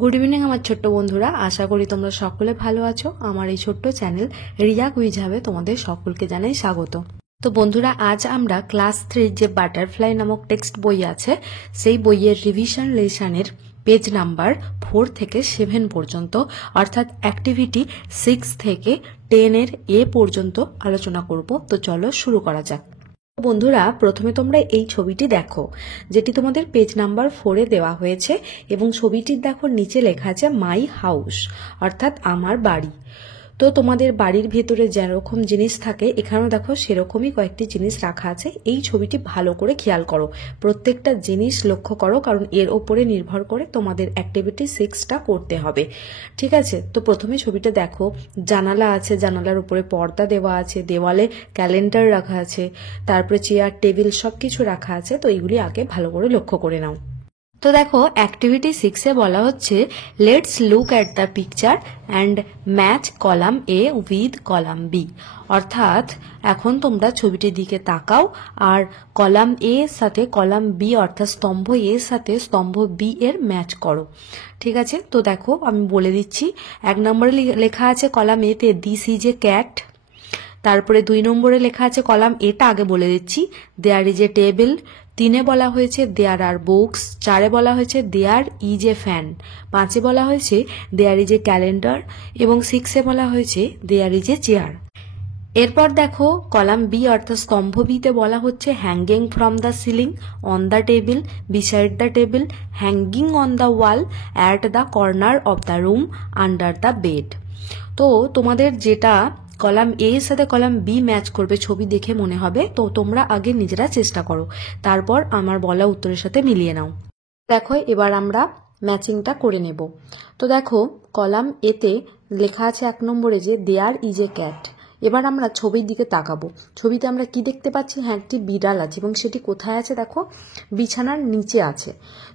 Good evening আমার ছোট্ট বন্ধুরা, আশা করি তোমরা সকলে ভালো আছো। আমার এই ছোট্ট চ্যানেল রিয়া কুইজ হাবে তোমাদের সকলকে জানাই স্বাগত। তো বন্ধুরা, আজ আমরা ক্লাস 3 যে বাটারফ্লাই নামক টেক্সট বই আছে সেই বইয়ের রিভিশন লেসনের পেজ নাম্বার 4 থেকে 7 পর্যন্ত অর্থাৎ অ্যাক্টিভিটি 6 থেকে 10 এর এ পর্যন্ত আলোচনা করব। তো চলো শুরু করা যাক। বন্ধুরা, প্রথমে তোমরা এই ছবিটি দেখো যেটি তোমাদের পেজ নাম্বার 4 এ দেওয়া হয়েছে এবং ছবিটির দেখো নিচে লেখা আছে মাই হাউস অর্থাৎ আমার বাড়ি। তো তোমাদের বাড়ির ভেতরে যেরকম জিনিস থাকে এখানেও দেখো সেরকমই কয়েকটি জিনিস রাখা আছে। এই ছবিটি ভালো করে খেয়াল করো, প্রত্যেকটা জিনিস লক্ষ্য করো, কারণ এর ওপরে নির্ভর করে তোমাদের অ্যাক্টিভিটি 6টা করতে হবে। ঠিক আছে, তো প্রথমে ছবিটা দেখো, জানালা আছে, জানালার উপরে পর্দা দেওয়া আছে, দেওয়ালে ক্যালেন্ডার রাখা আছে, তারপরে চেয়ার টেবিল সবকিছু রাখা আছে। তো এইগুলি আগে ভালো করে লক্ষ্য করে নাও। তো দেখো অ্যাক্টিভিটি 6 এ বলা হচ্ছে let's look at the picture and match column A with column B. অর্থাৎ এখন তোমরা ছবিটির দিকে তাকাও আর কলাম এ এর সাথে কলাম বি অর্থাৎ স্তম্ভ এ এর সাথে স্তম্ভ বি এর ম্যাচ করো। ঠিক আছে, তো দেখো আমি বলে দিচ্ছি। 1 নম্বরে লেখা আছে কলাম এ তে দিস ইজ এ ক্যাট। তারপরে 2 নম্বরে লেখা আছে কলাম এটা আগে বলে দিচ্ছি, দেয়ার ইজ এ টেবিল। 3-এ বলা হয়েছে দেয়ার আর বুকস। 4-এ বলা হয়েছে দেয়ার ইজ এ ফ্যান। 5-এ বলা হয়েছে দেয়ার ইজ এ ক্যালেন্ডার এবং 6-এ বলা হয়েছে দেয়ার ইজ এ চেয়ার। এরপর দেখো কলাম বি অর্থাৎ স্তম্ভ বিতে বলা হচ্ছে hanging from the ceiling, on the table, beside the table, hanging on the wall, at the corner of the room, under the bed. তো তোমাদের যেটা কলাম এ এর সাথে কলাম বি ম্যাচ করবে ছবি দেখে মনে হবে, তো তোমরা আগে নিজেরা চেষ্টা করো, তারপর আমার বলা উত্তরের সাথে মিলিয়ে নাও। দেখো এবার আমরা ম্যাচিংটা করে নেব। তো দেখো কলাম এতে লেখা আছে 1 নম্বরে যে দেয়ার ইজ এ ক্যাট। এবার আমরা ছবির দিকে তাকাবো। ছবিতে আমরা কি দেখতে পাচ্ছি? হ্যাঁ, একটি বিড়াল আছে এবং সেটি কোথায় আছে? দেখো বিছানার নিচে আছে।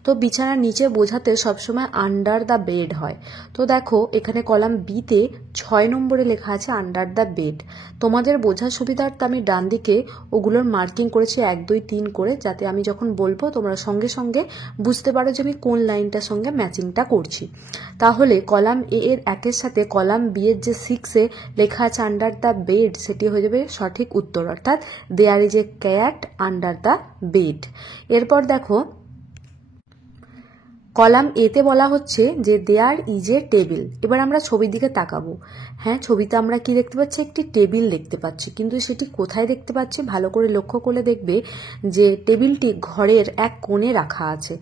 তো বিছানার নিচে বোঝাতে সবসময় আন্ডার দ্য বেড হয়। তো দেখো এখানে কলাম বিতে 6 নম্বরে লেখা আছে আন্ডার দ্য বেড। তোমাদের বোঝার সুবিধার্থে আমি ডান দিকে ওগুলোর মার্কিং করেছি 1 2 3 করে, যাতে আমি যখন বলবো তোমরা সঙ্গে সঙ্গে বুঝতে পারো যে আমি কোন লাইনটার সঙ্গে ম্যাচিংটা করছি। তাহলে কলাম এ এর 1-এর সাথে কলাম বি এর যে 6-এ লেখা আছে আন্ডার দ্য বেড সেটি হয়ে যাবে সঠিক উত্তর, অর্থাৎ there is a cat under the bed. এরপর দেখো কলাম এতে বলা হচ্ছে যে দেয়ার ইজ এ টেবিল। এবার আমরা ছবির দিকে তাকাবো। হ্যাঁ, ছবিতে আমরা কি দেখতে পাচ্ছি? একটি টেবিল দেখতে পাচ্ছি, কিন্তু সেটি কোথায় দেখতে পাচ্ছি ভালো করে লক্ষ্য করলে দেখবে যে টেবিলটি ঘরের এক কোণে রাখা আছে।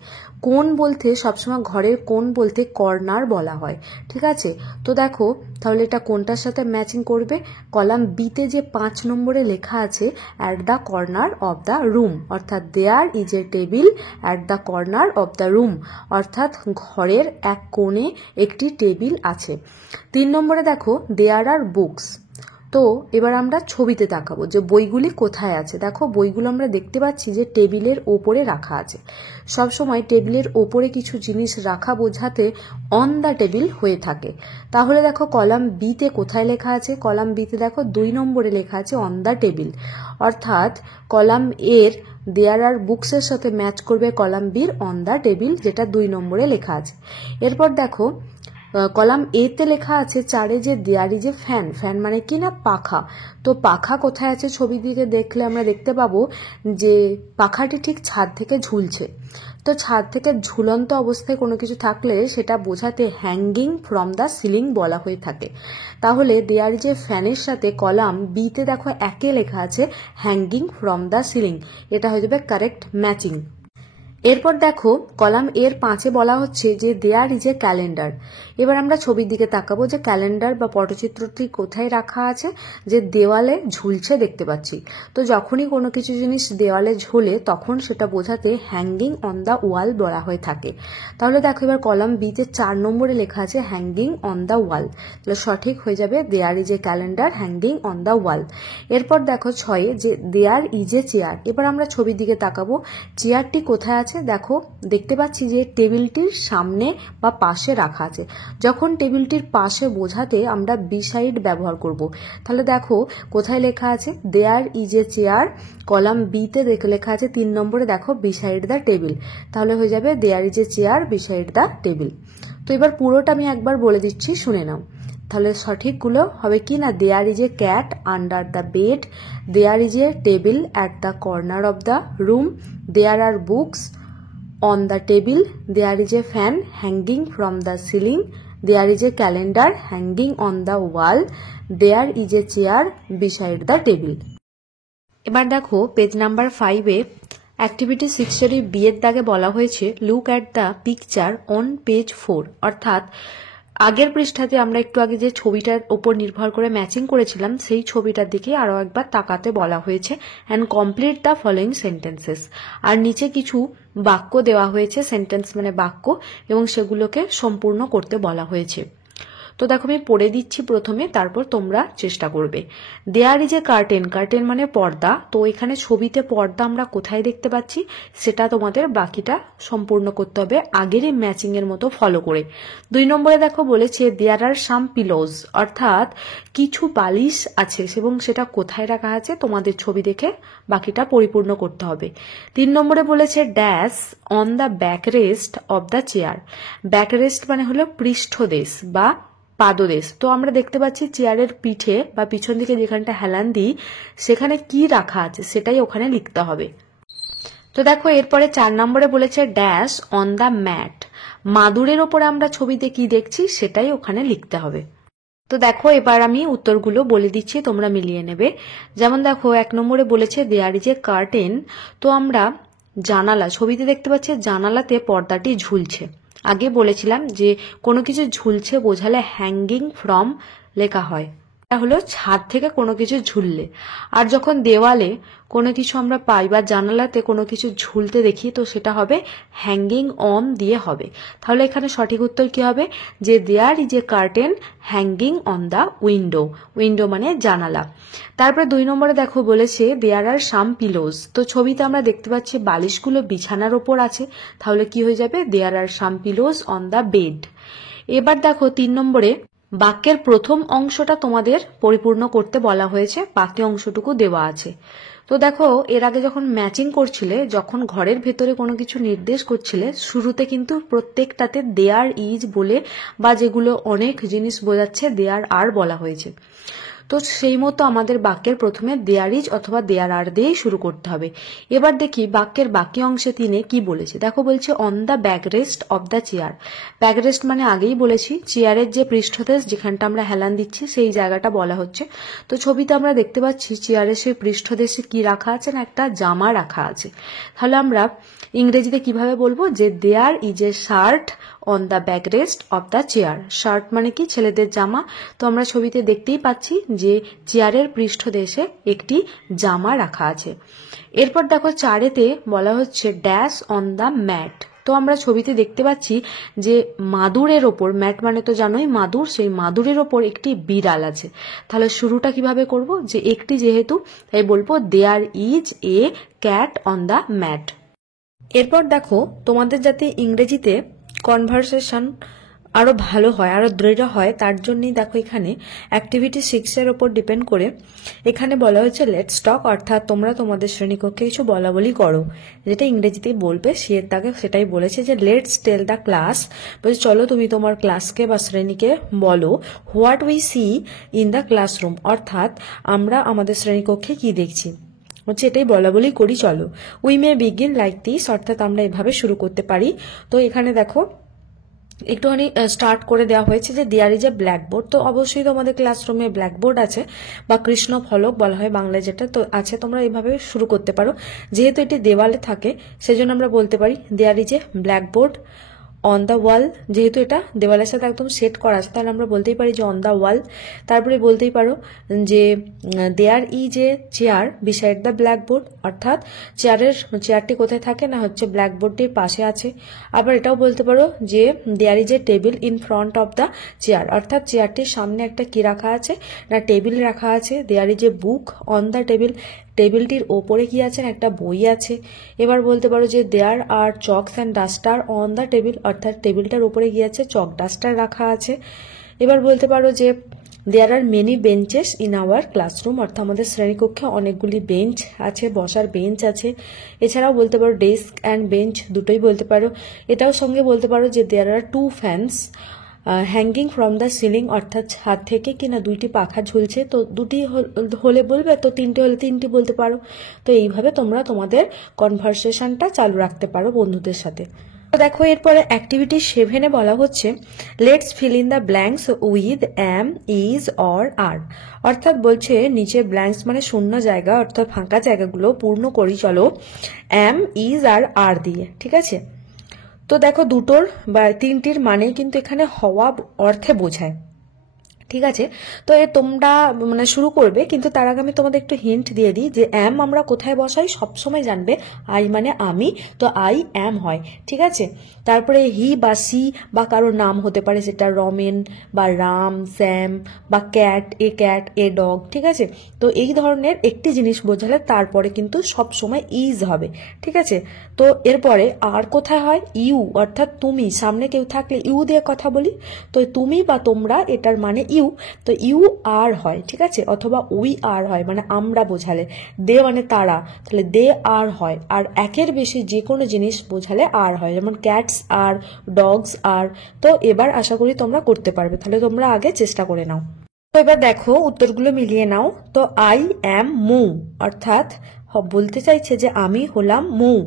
কোণ বলতে সবসময় ঘরের কোণ বলতে কর্নার বলা হয়। ঠিক আছে, তো দেখো তাহলে এটা কোনটার সাথে ম্যাচিং করবে? কলাম বিতে যে 5 নম্বরে লেখা আছে at the corner of the room, অর্থাৎ there is a table at the corner of the room, অর্থাৎ ঘরের এক কোণে একটি টেবিল আছে। 3 নম্বরে দেখো দেয়ার আর বুকস। তো এবার আমরা ছবিতে তাকাবো যে বইগুলি কোথায় আছে। দেখো বইগুলো আমরা দেখতে পাচ্ছি যে টেবিলের ওপরে রাখা আছে। সবসময় টেবিলের ওপরে কিছু জিনিস রাখা বোঝাতে অন দ্য টেবিল হয়ে থাকে। তাহলে দেখো কলাম বিতে কোথায় লেখা আছে? কলাম বিতে দেখো 2 নম্বরে লেখা আছে অন দ্য টেবিল, অর্থাৎ কলাম এর দেয়ার আর বুকসের সাথে ম্যাচ করবে কলাম বির অন দ্য টেবিল, যেটা 2 নম্বরে লেখা আছে। এরপর দেখো কলাম এতে লেখা আছে 4-এ যে there is a fan. Fan মানে কি না? পাখা। তো পাখা কোথায় আছে? ছবির দিকে দেখলে আমরা দেখতে পাবো যে পাখাটি ঠিক ছাদ থেকে ঝুলছে। তো ছাদ থেকে ঝুলন্ত অবস্থায় কোনো কিছু থাকলে সেটা বোঝাতে হ্যাঙ্গিং ফ্রম দ্য সিলিং বলা হয়ে থাকে। তাহলে দেয়ার ইজ এ ফ্যানের সাথে কলাম বিতে দেখো 1-এ লেখা আছে হ্যাঙ্গিং ফ্রম দ্য সিলিং, এটা হয়ে যাবে কারেক্ট ম্যাচিং। এরপর দেখো কলাম এর 5-এ বলা হচ্ছে যে দেয়ার ইজ এ ক্যালেন্ডার। এবার আমরা ছবির দিকে তাকাবো যে ক্যালেন্ডার বা পটচিত্রটি কোথায় রাখা আছে, যে দেওয়ালে ঝুলছে দেখতে পাচ্ছি। তো যখনই কোনো কিছু জিনিস দেওয়ালে ঝোলে তখন সেটা বোঝাতে হ্যাঙ্গিং অন দ্য ওয়াল বলা হয়ে থাকে। তাহলে দেখো এবার কলাম বিতে 4 নম্বরে লেখা আছে হ্যাঙ্গিং অন দ্য ওয়াল, তাহলে সঠিক হয়ে যাবে there is a calendar hanging on the wall. এরপর দেখো 6-এ যে দেয়ার ইজ এ চেয়ার। এবার আমরা ছবির দিকে তাকাবো, চেয়ারটি কোথায় আছে? দেখো দেখতে পাচ্ছি যে টেবিলটির সামনে বা পাশে রাখা আছে। যখন টেবিলটির পাশে বোঝাতে আমরা বিসাইড ব্যবহার করব। তাহলে দেখো কোথায় লেখা আছে there is a chair, column বিতে লেখা আছে 3 নম্বরে দেখো বিসাইড দ্য টেবিল, তাহলে হয়ে যাবে there is a chair beside the table. তো এবার পুরোটা আমি একবার বলে দিচ্ছি, শুনে নাও। তাহলে সঠিকগুলো হবে কি না, there is a cat under the bed, there is a table at the corner of the room, there are books on the table, there is a fan hanging from the ceiling, there is a calendar hanging on the wall, there is a chair beside the table. এবার দেখো page number 5-এ activity 6-এর বিয়ের দাগে বলা হয়েছে look at the picture on page 4, অর্থাৎ আগের পৃষ্ঠাতে আমরা একটু আগে যে ছবিটার ওপর নির্ভর করে ম্যাচিং করেছিলাম সেই ছবিটার দিকে আরও একবার তাকাতে বলা হয়েছে and complete the following sentences. আর নিচে কিছু বাক্য দেওয়া হয়েছে, সেন্টেন্স মানে বাক্য, এবং সেগুলোকে সম্পূর্ণ করতে বলা হয়েছে। তো দেখো আমি পড়ে দিচ্ছি প্রথমে, তারপর তোমরা চেষ্টা করবে। There is a curtain, curtain মানে পর্দা। তো এখানে ছবিতে পর্দা আমরা কোথায় দেখতে পাচ্ছি সেটা তোমাদের বাকিটা সম্পূর্ণ করতে হবে আগেরই ম্যাচিং এর মতো ফলো করে। 2 নম্বরে দেখো বলেছে দেয়ার আর সাম পিলোজ, অর্থাৎ কিছু বালিশ আছে এবং সেটা কোথায় রাখা আছে তোমাদের ছবি দেখে বাকিটা পরিপূর্ণ করতে হবে। 3 নম্বরে বলেছে dash on the back rest of the chair, back rest মানে হলো পৃষ্ঠদেশ বা পাদদেশ। তো আমরা দেখতে পাচ্ছি চেয়ারের পিঠে বা পিছন দিকে যেখানটা হেলান দিই সেখানে কি রাখা আছে সেটাই ওখানে লিখতে হবে। তো দেখো এরপরে 4 নম্বরে বলেছে ড্যাশ অন দ্য ম্যাট, মাদুরের ওপরে আমরা ছবিতে কি দেখছি সেটাই ওখানে লিখতে হবে। তো দেখো এবার আমি উত্তরগুলো বলে দিচ্ছি, তোমরা মিলিয়ে নেবে। যেমন দেখো 1 নম্বরে বলেছে দেয়ার ইজ এ কার্টেন, তো আমরা জানালা, ছবিতে দেখতে পাচ্ছি জানালাতে পর্দাটি ঝুলছে। আগে বলেছিলাম যে কোনো কিছু ঝুলছে বোঝালে হ্যাঙ্গিং ফ্রম লেখা হয়, এটা হলো ছাদ থেকে কোনো কিছু ঝুললে। আর যখন দেওয়ালে কোনো কিছু আমরা পাই বা জানালাতে কোনো কিছু ঝুলতে দেখি তো সেটা হবে হ্যাঙ্গিং অন দিয়ে হবে। তাহলে এখানে সঠিক উত্তর কি হবে, যে there is a curtain hanging on the window, window মানে জানালা। তারপরে 2 নম্বরে দেখো বলেছে দেয়ার আর সাম পিলোজ, তো ছবিতে আমরা দেখতে পাচ্ছি বালিশগুলো বিছানার ওপর আছে, তাহলে কি হয়ে যাবে দেয়ার আর সাম পিলোজ অন দ্য বেড। এবার দেখো 3 নম্বরে বাক্যের প্রথম অংশটা তোমাদের পরিপূর্ণ করতে বলা হয়েছে, বাকি অংশটুকু দেওয়া আছে। তো দেখো এর আগে যখন ম্যাচিং করছিলে, যখন ঘরের ভেতরে কোনো কিছু নির্দেশ করছিলে, শুরুতে কিন্তু প্রত্যেকটাতে দেয়ার ইজ বলে বা যেগুলো অনেক জিনিস বোঝাচ্ছে দেয়ার আর বলা হয়েছে। তো সেই মতো আমাদের বাক্যের প্রথমে দেয়ার ইজ অথবা দেয়ার আর দিয়েই শুরু করতে হবে। এবার দেখি বাক্যের বাকি অংশে 3-এ কি বলেছে। দেখো বলছে on the back rest of the chair, back rest মানে আগেই বলেছি চেয়ারের যে পৃষ্ঠদেশ যেখানটা আমরা হেলান দিচ্ছি সেই জায়গাটা বলা হচ্ছে। তো ছবিতে আমরা দেখতে পাচ্ছি চেয়ারের সেই পৃষ্ঠদেশে কি রাখা আছে না একটা জামা রাখা আছে। তাহলে আমরা ইংরেজিতে কিভাবে বলবো, যে there is a shirt on the back rest of the chair, shirt মানে কি ছেলেদের জামা। তো আমরা ছবিতে দেখতেই পাচ্ছি যে চেয়ারের পৃষ্ঠদেশে একটি জামা রাখা আছে। এরপর দেখো 4-এতে বলা হচ্ছে ড্যাশ অন দ্য ম্যাট, তো আমরা ছবিতে দেখতে পাচ্ছি যে মাদুরের ওপর, ম্যাট মানে তো জানোই মাদুর, সেই মাদুরের ওপর একটি বিড়াল আছে। তাহলে শুরুটা কিভাবে করব, যে একটি যেহেতু তাই বলবো there is a cat on the mat. এরপর দেখো তোমাদের যাতে ইংরেজিতে কনভারসেশন আরো ভালো হয়, আরো দৃঢ় হয়, তার জন্যই দেখো এখানে অ্যাক্টিভিটি 6-এর ওপর ডিপেন্ড করে এখানে বলা হয়েছে লেটস টক, অর্থাৎ তোমরা তোমাদের শ্রেণীকক্ষে কিছু বলা বলি করো, যেটা ইংরেজিতেই বলবে। সের দাগে সেটাই বলেছে যে লেটস টেল দ্য ক্লাস, বলছে চলো তুমি তোমার ক্লাসকে বা শ্রেণীকে বলো what we see in the classroom, অর্থাৎ আমরা আমাদের শ্রেণীকক্ষে কি দেখছি, হচ্ছে এটাই বলা বলি করি। চলো we may begin like this, অর্থাৎ আমরা এভাবে শুরু করতে পারি। তো এখানে দেখো একটুখানি স্টার্ট করে দেওয়া হয়েছে যে দেয়ার ইজ এ ব্ল্যাকবোর্ড, তো অবশ্যই তোমাদের ক্লাসরুমে ব্ল্যাকবোর্ড আছে বা কৃষ্ণ ফলক বলা হয় বাংলায় যেটা, তো আছে, তোমরা এইভাবে শুরু করতে পারো। যেহেতু এটি দেওয়ালে থাকে সেজন্য আমরা বলতে পারি there is a blackboard on the wall, যেহেতু এটা দেওয়ালের সাথে একদম সেট করা আছে তাহলে আমরা বলতেই পারি যে অন দ্য ওয়াল। তারপরে বলতেই পারো যে there is a chair beside the blackboard, অর্থাৎ চেয়ারটি কোথায় থাকে না হচ্ছে ব্ল্যাকবোর্ডটির পাশে আছে। আবার এটাও বলতে পারো যে there is a table in front of the chair, অর্থাৎ চেয়ারটির সামনে একটা কি রাখা আছে না টেবিল রাখা আছে। There is a book on the table, টেবিলটির ওপরে কি আছে একটা বই আছে। এবার বলতে পারো যে there are chalks and duster on the table, অর্থাৎ টেবিলটার উপরে গিয়ে আছে চক ডাস্টার রাখা আছে। এবার বলতে পারো যে there are many benches in our classroom, অর্থাৎ আমাদের শ্রেণীকক্ষে অনেকগুলি বেঞ্চ আছে, বসার বেঞ্চ আছে। এছাড়াও বলতে পারো ডেস্ক অ্যান্ড বেঞ্চ, দুটোই বলতে পারো। এটাও সঙ্গে বলতে পারো যে there R 2 fans hanging from the ceiling, অর্থাৎ ছাদ থেকে কিনা 2টি পাখা ঝুলছে। তো 2টি হলে বলবে, তো 3টি হলে 3টি বলতে পারো। তো এইভাবে তোমরা তোমাদের কনভারসেশনটা চালু রাখতে পারো বন্ধুদের সাথে। তো দেখো এরপরে অ্যাক্টিভিটি 7-এ বলা হচ্ছে let's fill in the blanks with am, is, or, are. অর্থাৎ বলছে নিচে ব্ল্যাঙ্কস মানে শূন্য জায়গা, অর্থাৎ ফাঁকা জায়গাগুলো পূর্ণ করি চলো অ্যাম, ইজ আর দিয়ে। ঠিক আছে, তো দেখো দুটোর বা 3টির মানে কিন্তু এখানে হওয়া অর্থে বোঝায়। ঠিক আছে, তো তোমরা মানে শুরু করবে, কিন্তু তার আগে আমি তোমাদের একটু হিন্ট দিয়ে দিই যে অ্যাম আমরা কোথায় বসাই, সবসময় জানবে আই মানে আমি, তো আই অ্যাম হয়। ঠিক আছে, তারপরে হি বা সি বা কারোর নাম হতে পারে, সেটা রমেন বা রাম, স্যাম বা ক্যাট, এ ডগ। ঠিক আছে, তো এই ধরনের একটি জিনিস বোঝালে তারপরে কিন্তু সব সময় ইজ হবে। ঠিক আছে, তো এরপরে আর কোথায় হয়, ইউ, অর্থাৎ তুমি, সামনে কেউ থাকলে ইউ দিয়ে কথা বলি, তো তুমি বা তোমরা এটার মানে ইউ, তো ইউ আর হয়। ঠিক আছে, অথবা উই আর হয়, মানে আমরা বোঝালে। দে মানে তারা, তাহলে দে আর হয়। আর একের বেশি যে কোনো জিনিস বোঝালে আর হয়, যেমন ক্যাটস আর, ডগস আর। তো এবার আশা করি তোমরা করতে পারবে, তাহলে তোমরা আগে চেষ্টা করে নাও। তো এবার দেখো উত্তরগুলো মিলিয়ে নাও। তো আই অ্যাম মৌ, অর্থাৎ বলতে চাইছে যে আমি হলাম মৌ।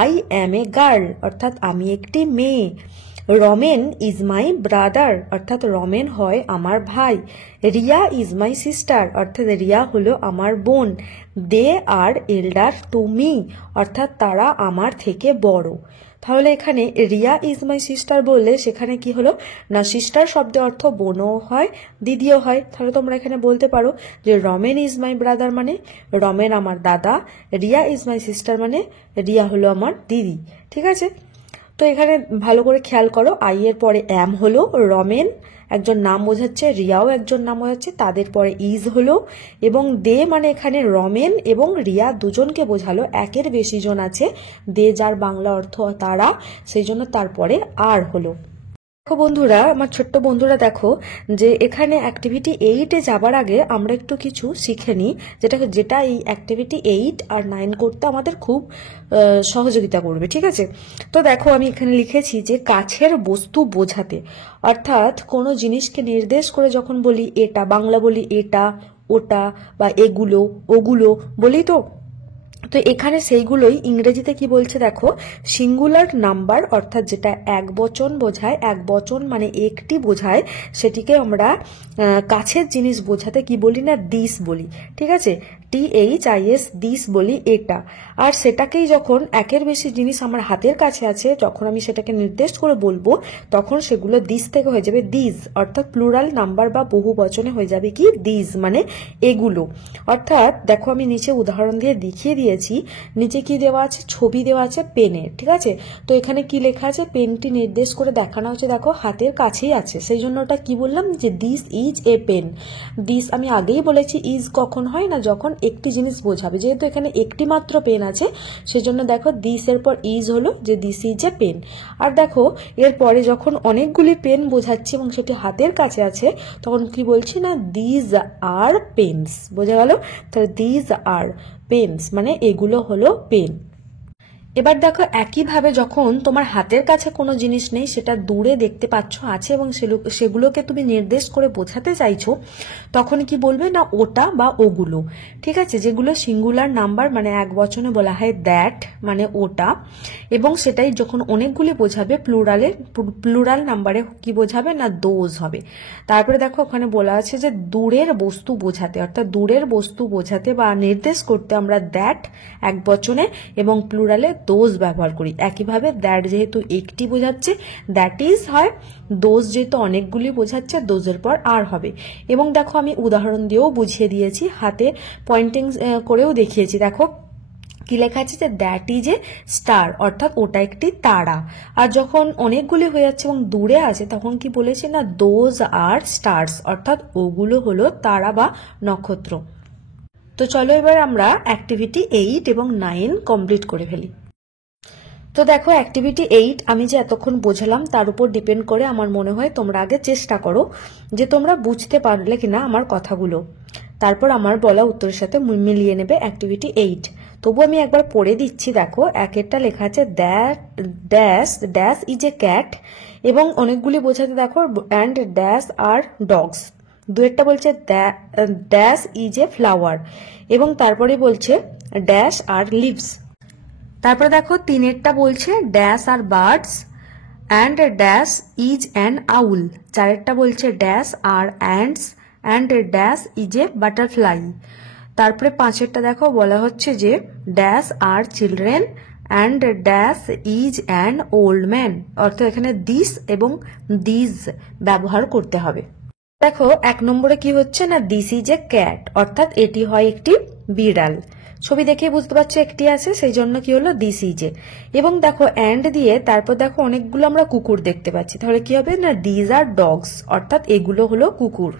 আই অ্যাম এ গার্ল, অর্থাৎ আমি একটি মেয়ে। রমেন ইজ মাই ব্রাদার, অর্থাৎ রমেন হয় আমার ভাই। রিয়া ইজ মাই সিস্টার, অর্থাৎ রিয়া হলো আমার বোন। দে আর এল্ডার টু মি, অর্থাৎ তারা আমার থেকে বড়। তাহলে এখানে রিয়া ইজ মাই সিস্টার বললে সেখানে কি হলো না, সিস্টার শব্দের অর্থ বোনও হয়, দিদিও হয়। তাহলে তোমরা এখানে বলতে পারো যে রমেন ইজ মাই ব্রাদার মানে রমেন আমার দাদা, রিয়া ইজ মাই সিস্টার মানে রিয়া হলো আমার দিদি। ঠিক আছে, তো এখানে ভালো করে খেয়াল করো, আই এর পরে অ্যাম হলো, রমেন একজন নাম বোঝাচ্ছে, রিয়াও একজন নাম বোঝাচ্ছে, তাদের পরে ইজ হলো, এবং দে মানে এখানে রমেন এবং রিয়া দুজনকে বোঝালো, একের বেশি জন আছে, দে যার বাংলা অর্থ তারা, সেই জন্য তারপরে আর হলো। দেখো বন্ধুরা, আমার ছোট্ট বন্ধুরা, দেখো যে এখানে অ্যাক্টিভিটি 8-এ যাবার আগে আমরা একটু কিছু শিখে নিই, যেটা এই অ্যাক্টিভিটি 8 আর 9 করতে আমাদের খুব সহযোগিতা করবে। ঠিক আছে, তো দেখো আমি এখানে লিখেছি যে কাছের বস্তু বোঝাতে, অর্থাৎ কোনো জিনিসকে নির্দেশ করে যখন বলি এটা, বাংলা বলি এটা, ওটা বা এগুলো, ওগুলো বলি, তো এখানে সেইগুলোই ইংরেজিতে কি বলছে দেখো, সিঙ্গুলার নাম্বার, অর্থাৎ যেটা এক বচন বোঝায়, এক বচন মানে একটি বোঝায়, সেটিকে আমরা কাছের জিনিস বোঝাতে কি বলি না, দিস বলি। ঠিক আছে, THIS, দিস বলি এটা। আর সেটাকেই যখন একের বেশি জিনিস আমার হাতের কাছে আছে, যখন আমি সেটাকে নির্দেশ করে বলবো, তখন সেগুলো দিস থেকে হয়ে যাবে দিস, অর্থাৎ প্লুরাল নাম্বার বা বহু বচনে হয়ে যাবে কি দিস মানে এগুলো। অর্থাৎ দেখো আমি নিচে উদাহরণ দিয়ে দেখিয়ে দিয়েছি, নিচে কি দেওয়া আছে, ছবি দেওয়া আছে পেনের। ঠিক আছে, তো এখানে কি লেখা আছে, পেনটি নির্দেশ করে দেখানো হচ্ছে দেখো হাতের কাছেই আছে, সেই জন্য ওটা কি বললাম যে this is a pen. This আমি আগেই বলেছি ইজ কখন হয় না, যখন একটি জিনিস বোঝাবে, যেহেতু এখানে একটি মাত্র পেন আছে, সেজন্য দেখো দিস এর পর ইজ হলো যে দিস ইজ এ পেন। আর দেখো এরপরে যখন অনেকগুলি পেন বোঝাচ্ছি এবং সেটি হাতের কাছে আছে, তখন কি বলছি না, দিজ আর পেন্স। বোঝা গেল, তাহলে দিজ আর পেন্স মানে এগুলো হলো পেন। এবার দেখো একইভাবে যখন তোমার হাতের কাছে কোনো জিনিস নেই, সেটা দূরে দেখতে পাচ্ছ আছে এবং সেগুলোকে তুমি নির্দেশ করে বোঝাতে চাইছো, তখন কি বলবে না, ওটা বা ওগুলো। ঠিক আছে, যেগুলো সিঙ্গুলার নাম্বার মানে এক বচনে বলা হয় দ্যাট মানে ওটা, এবং সেটাই যখন অনেকগুলি বোঝাবে প্লুরাল নাম্বারে কি বোঝাবে না, দোজ হবে। তারপরে দেখো ওখানে বলা আছে যে দূরের বস্তু বোঝাতে, অর্থাৎ দূরের বস্তু বোঝাতে বা নির্দেশ করতে আমরা দ্যাট এক বচনে এবং প্লুরালে দোজ ব্যবহার করি। একইভাবে দ্যাট যেহেতু একটি বোঝাচ্ছে দ্যাট ইজ হয়, দোজ যেহেতু অনেকগুলি বোঝাচ্ছে দোজের পর আর হবে। এবং দেখো আমি উদাহরণ দিয়েও বুঝিয়ে দিয়েছি, হাতে পয়েন্টিং করেও দেখিয়েছি। দেখো কি লেখা আছে যে দ্যাট ইজ এ স্টার, অর্থাৎ ওটা একটি তারা। আর যখন অনেকগুলি হয়ে যাচ্ছে এবং দূরে আছে, তখন কি বলেছে না, দোজ আর স্টার্স, অর্থাৎ ওগুলো হলো তারা বা নক্ষত্র। তো চলো এবার আমরা অ্যাক্টিভিটি 8 এবং 9 কমপ্লিট করে ফেলি। তো দেখো অ্যাক্টিভিটি 8 আমি যে এতক্ষণ বোঝালাম তার উপর ডিপেন্ড করে আমার মনে হয় তোমরা আগে চেষ্টা করো যে তোমরা বুঝতে পারলে কিনা আমার কথাগুলো, তারপর আমার বলা উত্তরের সাথে মিলিয়ে নেবে অ্যাক্টিভিটি 8। তবু আমি একবার পড়ে দিচ্ছি। দেখো একেরটা লেখা আছে that dash dash is a cat, এবং অনেকগুলি বোঝাতে দেখো অ্যান্ড ড্যাশ আর ডগস। দুয়েরটা বলছে ড্যাশ ইজ এ ফ্লাওয়ার, এবং তারপরে বলছে ড্যাশ আর লিভস। তারপরে দেখো তিনেরটা বলছে dash are birds and dash is an owl. চারেরটা বলছে dash are ants and dash is a butterfly. তারপরে পাঁচেরটা দেখো বলা হচ্ছে যে dash are children and dash is an old man, অর্থাৎ এখানে দিস এবং দিজ ব্যবহার করতে হবে। দেখো 1 নম্বরে কি হচ্ছে না দিস ইজ এ ক্যাট, অর্থাৎ এটি হয় একটি বিড়াল। ছবি দেখে বুঝতে পারছো একটি আছে, সেই জন্য কি হলো দিস ইজ এ। এবং দেখো অ্যান্ড দিয়ে তারপর দেখো অনেকগুলো আমরা কুকুর দেখতে পাচ্ছি, তাহলে কি হবে না দিজ আর ডগস, অর্থাৎ এগুলো হলো কুকুর।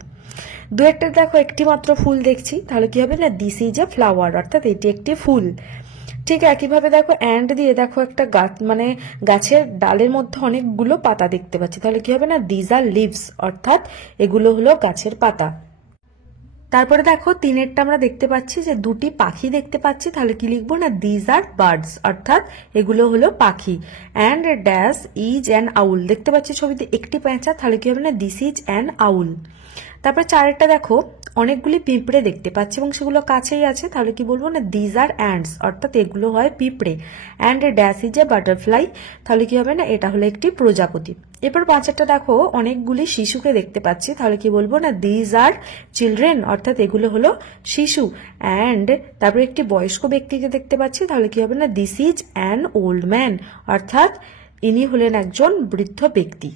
দুয়েরটা দেখো একটি মাত্র ফুল দেখছি, তাহলে কি হবে না দিস ইজ এ ফ্লাওয়ার, অর্থাৎ এটি একটি ফুল। ঠিক একইভাবে দেখো অ্যান্ড দিয়ে দেখো একটা গাছ মানে গাছের ডালের মধ্যে অনেকগুলো পাতা দেখতে পাচ্ছি, তাহলে কি হবে না দিজ আর লিভস, অর্থাৎ এগুলো হলো গাছের পাতা। তারপরে দেখো তিনেরটা আমরা দেখতে পাচ্ছি যে দুটি পাখি দেখতে পাচ্ছি, তাহলে কি লিখবো না দিজ আর বার্ডস, অর্থাৎ এগুলো হলো পাখি। And dash is an owl, দেখতে পাচ্ছি ছবিতে একটি পেঁচা, তাহলে কি হবে না দিস ইজ অ্যান আউল। তারপর চারেরটা দেখো অনেকগুলি পিঁপড়ে দেখতে পাচ্ছি এবং সেগুলো কাছেই আছে, তাহলে কি বলবো না দিজ আর অ্যান্ডস, অর্থাৎ এগুলো হয় পিঁপড়ে। And dash is a butterfly, তাহলে কি হবে না এটা হলো একটি প্রজাপতি। এরপর পাঁচেরটা দেখো অনেকগুলি শিশুকে দেখতে পাচ্ছি, তাহলে কি বলবো না দিজ আর চিলড্রেন, অর্থাৎ এগুলো হলো শিশু। অ্যান্ড তারপর একটি বয়স্ক ব্যক্তিকে দেখতে পাচ্ছি, তাহলে কি হবে না this is an old man, অর্থাৎ ইনি হলেন একজন বৃদ্ধ ব্যক্তি।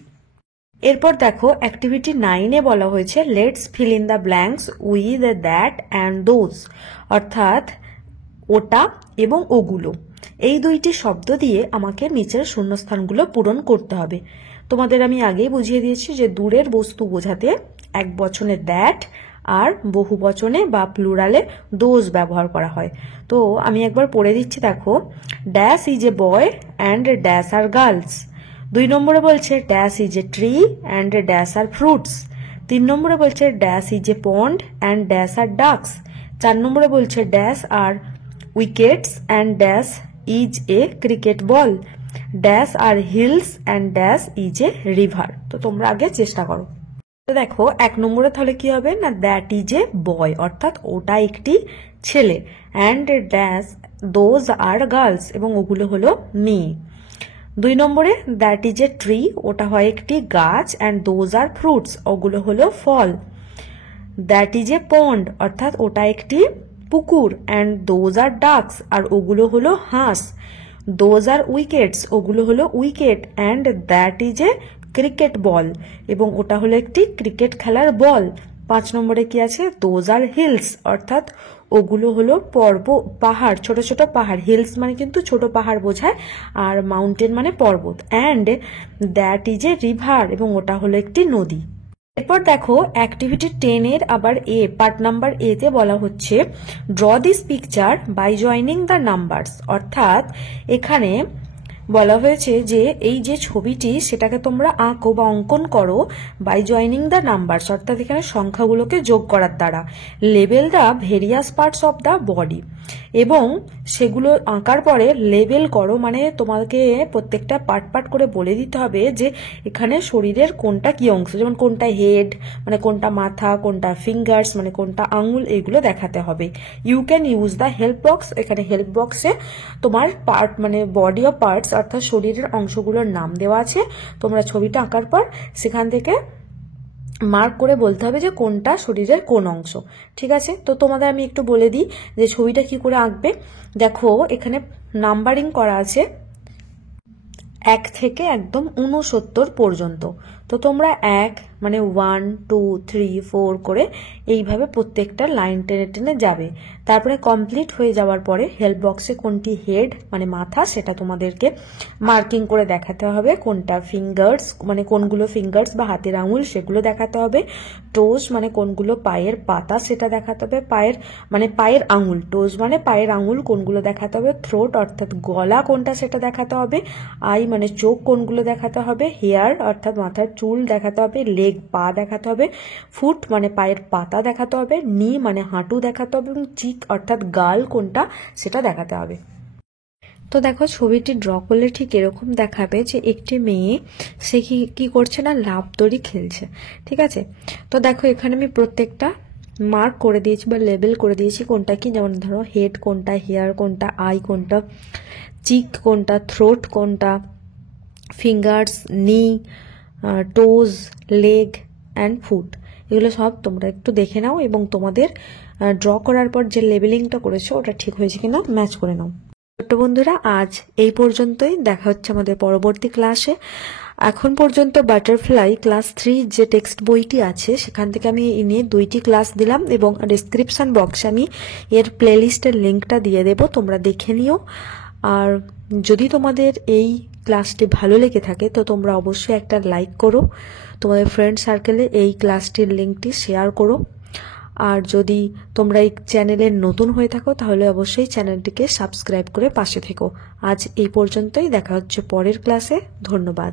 এরপর দেখো অ্যাক্টিভিটি 9-এ বলা হয়েছে let's fill in the blanks with that and those, অর্থাৎ ওটা এবং ওগুলো, এই দুইটি শব্দ দিয়ে আমাকে নিচের শূন্যস্থানগুলো পূরণ করতে হবে। তোমাদের আমি আগেই বুঝিয়ে দিয়েছি যে দূরের বস্তু বোঝাতে এক বচনে দ্যাট আর বহু বচনে বা প্লুরালে দোজ ব্যবহার করা হয়। তো আমি একবার পড়ে দিচ্ছি। দেখো dash is a boy and dash are girls. 2 নম্বরে বলছে dash is a tree and dash are fruits. 3 নম্বরে বলছে dash is a pond and dash are ducks. 4 নম্বরে বলছে dash are wickets and dash is a cricket ball. Dash are hills and dash is a river. তো তোমরা আগে চেষ্টা করো। তো দেখো 1 নম্বরে তাহলে কি হবে না দ্যাট ইজ এ বয়, অর্থাৎ ওটা একটি ছেলে। And dash those are girls, এবং ওগুলো হলো মেয়ে। 2 নম্বরে দ্যাট ইজ এ ট্রি, ওটা হয় একটি গাছ। অ্যান্ড দোজ আর ফ্রুটস, ওগুলো হলো ফল। দ্যাট ইজ এ পন্ড, অর্থাৎ ওটা একটি পুকুর। অ্যান্ড দোজ আর ডাকস, আর ওগুলো হলো হাঁস। দোজ আর উইকেটস, ওগুলো হলো wicket. And that is a cricket বল, এবং ওটা হলো একটি ক্রিকেট খেলার বল। 5 নম্বরে কি আছে দোজ আর হিলস, অর্থাৎ ওগুলো হলো পাহাড়, ছোট ছোট পাহাড়। হিলস মানে কিন্তু ছোট পাহাড় বোঝায়, আর মাউন্টেন মানে পর্বত। And that is a river, এবং ওটা হলো একটি নদী। এরপর দেখো অ্যাক্টিভিটি 10-এর আবার পার্ট নাম্বার তে বলা হচ্ছে draw this picture by joining the numbers, অর্থাৎ এখানে বলা হয়েছে যে এই যে ছবিটি সেটাকে তোমরা আঁকো বা অঙ্কন করো বাই জয়নিং দ্য নাম্বারস, অর্থাৎ এখানে সংখ্যাগুলোকে যোগ করার দ্বারা। Label the various parts of the body, এবং সেগুলো আঁকার পরে লেবেল করো, মানে তোমাকে প্রত্যেকটা পার্ট পার্ট করে বলে দিতে হবে যে এখানে শরীরের কোনটা কি অংশ, যেমন কোনটা হেড মানে কোনটা মাথা, কোনটা ফিঙ্গার্স মানে কোনটা আঙুল, এগুলো দেখাতে হবে। You can use the help box, এখানে হেল্প বক্সে তোমার পার্ট মানে বডি অফ পার্টস অর্থাৎ শরীরের অংশগুলোর নাম দেওয়া আছে। তোমরা ছবিটা আঁকার পর সেখান থেকে মার্ক করে বলতে হবে যে কোনটা শরীরের কোন অংশ। ঠিক আছে, তো তোমাদের আমি একটু বলে দিই যে ছবিটা কি করে আঁকবে। দেখো এখানে নাম্বারিং করা আছে 1 থেকে একদম 69 পর্যন্ত। তো তোমরা 1, মানে 1 2 3 4 করে এইভাবে প্রত্যেকটা লাইন টেনে টেনে যাবে। তারপরে কমপ্লিট হয়ে যাওয়ার পরে হেল্প বক্সে কোনটি হেড মানে মাথা সেটা তোমাদেরকে মার্কিং করে দেখাতে হবে, কোনটা ফিঙ্গার্স মানে কোনগুলো ফিঙ্গার্স বা হাতের আঙুল সেগুলো দেখাতে হবে, টোজ মানে কোনগুলো পায়ের পাতা সেটা দেখাতে হবে, পায়ের আঙুল, টোজ মানে পায়ের আঙুল কোনগুলো দেখাতে হবে, থ্রোট অর্থাৎ গলা কোনটা সেটা দেখাতে হবে, আই মানে চোখ কোনগুলো দেখাতে হবে, হেয়ার অর্থাৎ মাথার চুল দেখাতে হবে, লেগ পা দেখাতে হবে, ফুট মানে পায়ের পাতা দেখাতে হবে, নি মানে হাঁটু দেখাতে হবে এবং চিক অর্থাৎ গাল কোনটা সেটা দেখাতে হবে। তো দেখো ছবিটি ড্র করলে ঠিক এরকম দেখাবে যে একটি মেয়ে সে কি করছে না লাফ দড়ি খেলছে, ঠিক আছে। তো দেখো এখানে আমি প্রত্যেকটা মার্ক করে দিয়েছি বা লেবেল করে দিয়েছি কোনটা কি, যেমন ধরো হেড কোনটা, হেয়ার কোনটা, আই কোনটা, চিক কোনটা, থ্রোট কোনটা, ফিঙ্গার্স, নি, টোজ, লেগ অ্যান্ড ফুট, এগুলো সব তোমরা একটু দেখে নাও এবং তোমাদের ড্র করার পর যে লেবেলিংটা করেছো ওটা ঠিক হয়েছে কিনা ম্যাচ করে নাও। ছোট্ট বন্ধুরা আজ এই পর্যন্তই, দেখা হচ্ছে আমাদের পরবর্তী ক্লাসে। এখন পর্যন্ত বাটারফ্লাই ক্লাস 3 যে টেক্সট বইটি আছে সেখান থেকে আমি এনে 2টি ক্লাস দিলাম এবং ডেসক্রিপশন বক্সে আমি এর প্লেলিস্টের লিঙ্কটা দিয়ে দেব, তোমরা দেখে নিও। আর যদি তোমাদের এই ক্লাসটি ভালো লেগে থাকে তো তোমরা অবশ্যই একটা লাইক করো, তোমাদের ফ্রেন্ড সার্কেলে এই ক্লাসটির লিঙ্কটি শেয়ার করো। আর যদি তোমরা এই চ্যানেলে নতুন হয়ে থাকো তাহলে অবশ্যই চ্যানেলটিকে সাবস্ক্রাইব করে পাশে থেকো। আজ এই পর্যন্তই, দেখা হচ্ছে পরের ক্লাসে। ধন্যবাদ।